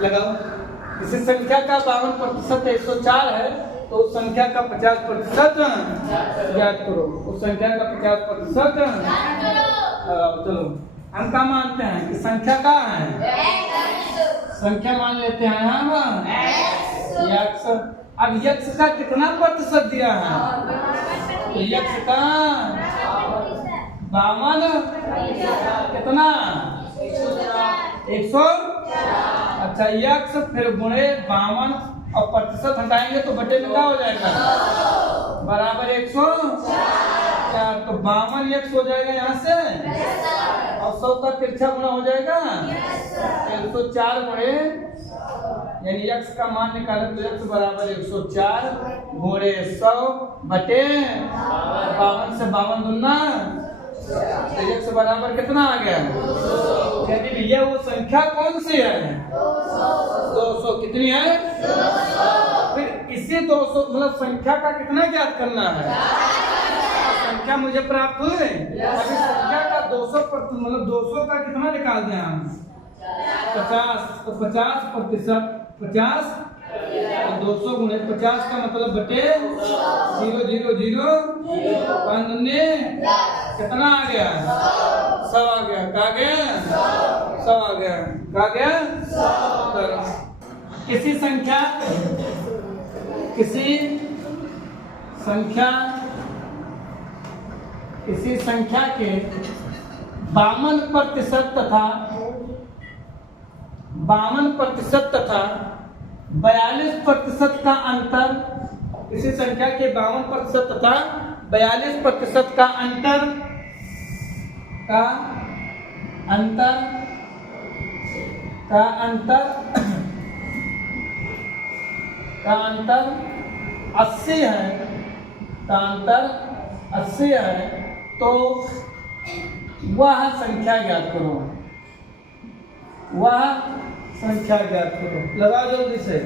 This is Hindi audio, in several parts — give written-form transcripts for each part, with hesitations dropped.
लगाओ। किसी संख्या का 52% 104 है तो उस संख्या का 50% ज्ञात करो। उस संख्या का 50% चलो हम क्या मानते हैं कि संख्या का है, संख्या मान लेते हैं हम x। अब x का कितना प्रतिशत दिया है, तो x का 52 कितना 100। अच्छा x फिर गुणे 52 और प्रतिशत हटाएंगे तो बटे में क्या हो जाएगा, बराबर 104। तो 52 x हो जाएगा यहाँ से और 100 का तिरछा गुणा हो जाएगा 104 गुणे, यानी x का मान निकालें तो x बराबर 104 गुणे 100 बटे 52 से 52 दूना तो x बराबर कितना आ गया, यानी भैया वो संख्या कौन सी है 200। कितनी है 200। फिर इसी 200 मतलब संख्या का कितना ज्ञात करना है, संख्या मुझे प्राप्त हुई। अभी संख्या का 200 मतलब 200 का कितना निकाल दें हम 50, तो 50% 50 और 200 गुणे 50 का मतलब बटे 0 0 0 5 कितना आ गया 100 आ गया। क्या गया 100 आ गया। क्या गया 100। किसी संख्या के 52% तथा 42% का अंतर, किसी संख्या के 52% तथा 42% का अंतर 80 है, का अंतर 80 है, तो वह संख्या ज्ञात करो, वह संख्या ज्ञात करो। लगाओ जल्दी से,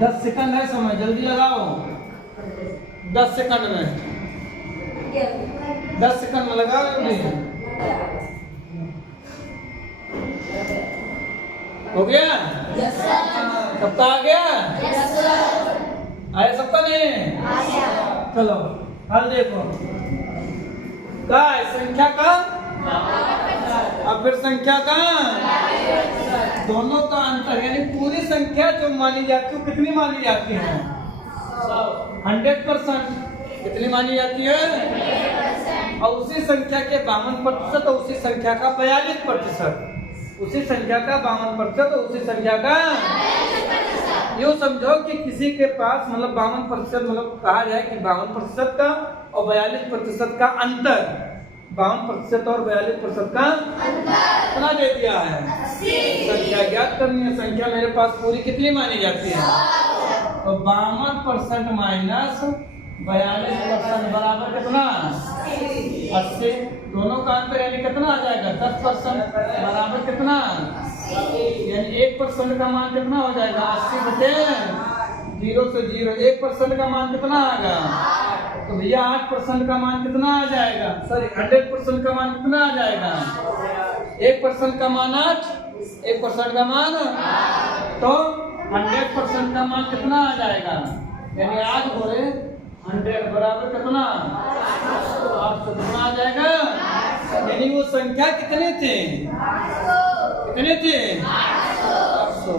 10 सेकंड है समय, जल्दी लगाओ। 10 सेकंड में 10 सेकंड में लगाओ जल्दी। हो गया सबका आ गया, आया सबका नहीं चलो हल देखो। क्या है संख्या का और फिर संख्या का दोनों का अंतर, यानी पूरी संख्या जो मानी जाती है कितनी मानी जाती है 100%। कितनी मानी जाती है, और उसी संख्या के 52% और उसी संख्या का 42%, उसी संख्या का 52% और उसी संख्या का यूँ समझो कि किसी के पास मतलब 52% मतलब कहा जाए कि 52% का और 42% का अंतर, 52% और 42% का कितना दे दिया है, संख्या ज्ञात करनी है। संख्या मेरे पास पूरी कितनी मानी जाती है, तो 52% माइनस 42% बराबर कितना 80। दोनों का अंतर यानी कितना आ जाएगा 10% बराबर कितना, यानी 1% का मान कितना हो जाएगा 80 बटे 0 से 0। 1% का मान कितना आएगा, तो भैया 8% का मान कितना आ जाएगा, सॉरी 100% का मान कितना आ जाएगा, 1% का मान 8, 1% का मान, तो 100% का मान कितना आ जाएगा, यानी 8 गुणे 100 बराबर कितना 800 कितना आ जाएगा, यानी वो संख्या कितनी थी 800।